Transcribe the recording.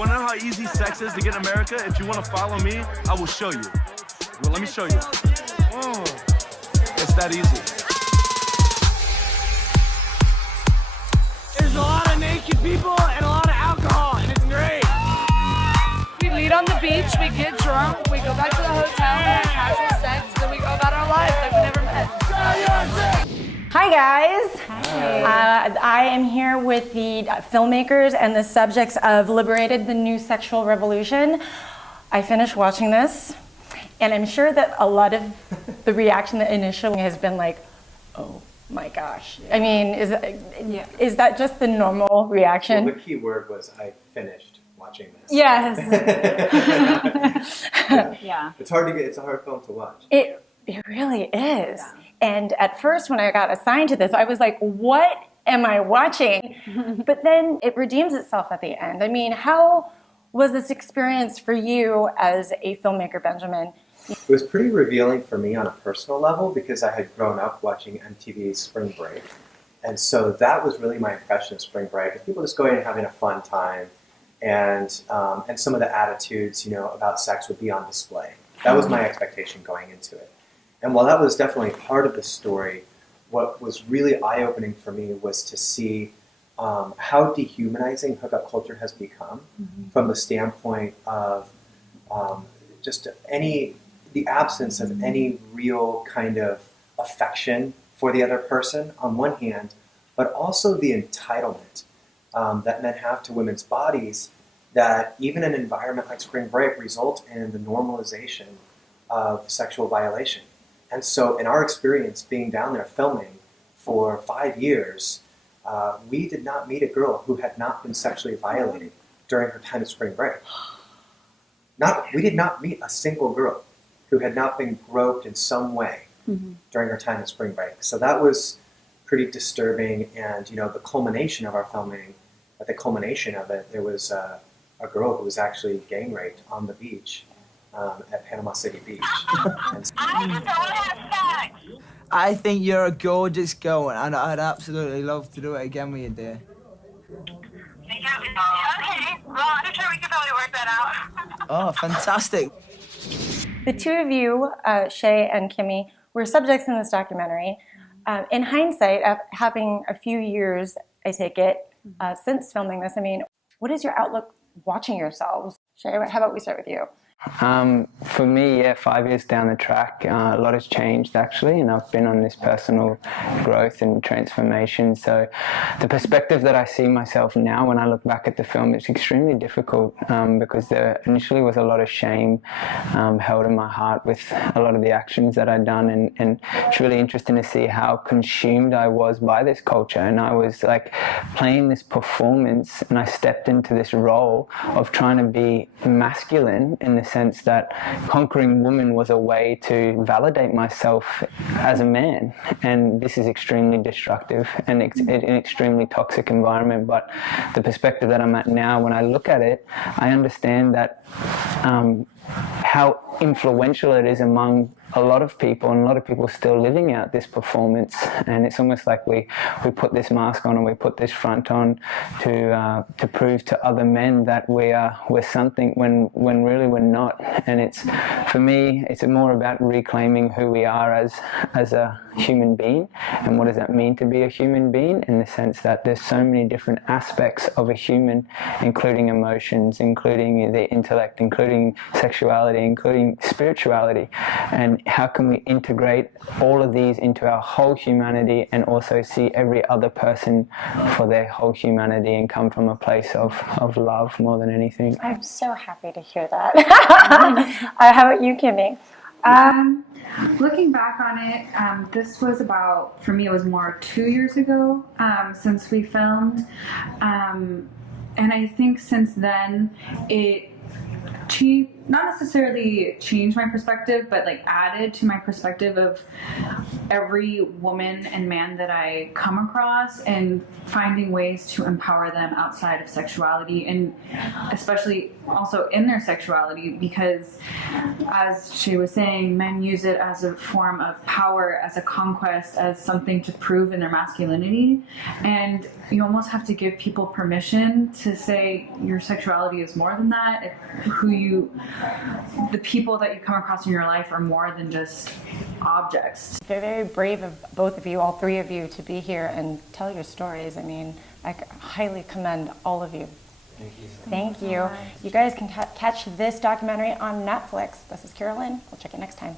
wanna know how easy sex is to get in America? If you wanna follow me, I will show you. Well, let me show you. It's that easy. There's a lot of naked people and a lot of alcohol, and it's great. We meet on the beach, we get drunk, we go back to the hotel, we have casual sex, and then we go about our lives like we never met. Hi guys. Hi. I am here with the filmmakers and the subjects of Liberated, the New Sexual Revolution. I finished watching this, and I'm sure that a lot of the reaction initially has been like, oh my gosh. I mean, is that just the normal reaction? Well, the key word was I finished watching this. Yes. Yeah. It's hard to get, it's a hard film to watch. It really is. Yeah. And at first when I got assigned to this, I was like, what am I watching? But then it redeems itself at the end. I mean, how was this experience for you as a filmmaker, Benjamin? It was pretty revealing for me on a personal level because I had grown up watching MTV's Spring Break. And so that was really my impression of Spring Break. People just going and having a fun time, and some of the attitudes, you know, about sex would be on display. That was my expectation going into it. And while that was definitely part of the story, what was really eye-opening for me was to see how dehumanizing hookup culture has become from the standpoint of just the absence of any real kind of affection for the other person on one hand, but also the entitlement that men have to women's bodies that even in an environment like Spring Break result in the normalization of sexual violation. And so in our experience being down there filming for 5 years, we did not meet a girl who had not been sexually violated during her time at Spring Break. We did not meet a single girl who had not been groped in some way during her time at Spring Break. So that was pretty disturbing, and you know, the culmination of our filming, at the culmination of it, there was a girl who was actually gang raped on the beach. At Panama City Beach. I think you're a gorgeous girl, and I'd absolutely love to do it again with you, dear. Okay, well, I'm sure we could probably work that out. Oh, fantastic. The two of you, Shay and Kimmy, were subjects in this documentary. In hindsight, of having a few years, I take it, since filming this, I mean, what is your outlook watching yourselves? Shay, how about we start with you? For me, yeah, 5 years down the track, a lot has changed actually, and I've been on this personal growth and transformation. So the perspective that I see myself now when I look back at the film, it's extremely difficult because there initially was a lot of shame held in my heart with a lot of the actions that I'd done, and it's really interesting to see how consumed I was by this culture. And I was like playing this performance, and I stepped into this role of trying to be masculine in the sense that conquering woman was a way to validate myself as a man, and this is extremely destructive and an extremely toxic environment. But the perspective that I'm at now, when I look at it, I understand that how influential it is among a lot of people, and a lot of people still living out this performance. And it's almost like we put this mask on and we put this front on to prove to other men that we're something when really we're not. And it's, for me, it's more about reclaiming who we are as a human being, and what does that mean to be a human being, in the sense that there's so many different aspects of a human, including emotions, including the intellect, including sexuality, including spirituality. And how can we integrate all of these into our whole humanity, and also see every other person for their whole humanity and come from a place of love more than anything. I'm so happy to hear that. How about you, Kimmy? Looking back on it, this was about, for me, it was more 2 years ago since we filmed. And I think since then, not necessarily changed my perspective, but like added to my perspective of every woman and man that I come across, and finding ways to empower them outside of sexuality, and especially also in their sexuality, because as she was saying, men use it as a form of power, as a conquest, as something to prove in their masculinity, and you almost have to give people permission to say your sexuality is more than that. The people that you come across in your life are more than just objects. Very, very brave of both of you, all three of you, to be here and tell your stories. I mean, I highly commend all of you. Thank you. Thank you. You guys can catch this documentary on Netflix. This is Carolyn. We'll check you next time.